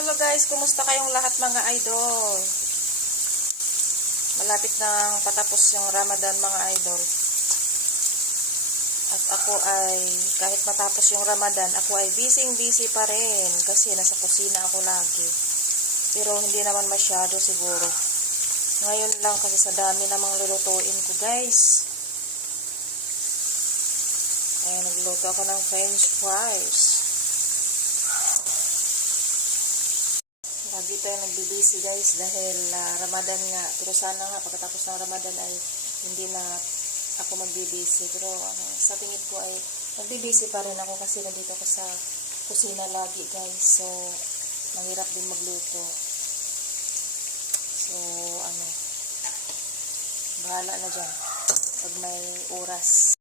Hello guys, kumusta kayong lahat mga idol? Malapit nang patapos yung Ramadan mga idol. At ako ay, kahit matapos yung Ramadan, ako ay busy pa rin. Kasi nasa kusina ako lagi. Pero hindi naman masyado siguro. Ngayon lang kasi sa dami namang lulutuin ko guys. Ayan, nagluto ako ng french fries. Lagi tayo nagbibisi guys dahil Ramadan nga. Pero sana nga pagkatapos ng Ramadan ay hindi na ako magbibisi. Pero sa tingin ko ay magbibisi pa rin ako kasi nandito ako sa kusina lagi guys. So, mahirap din magluto. So, bahala na dyan pag may oras.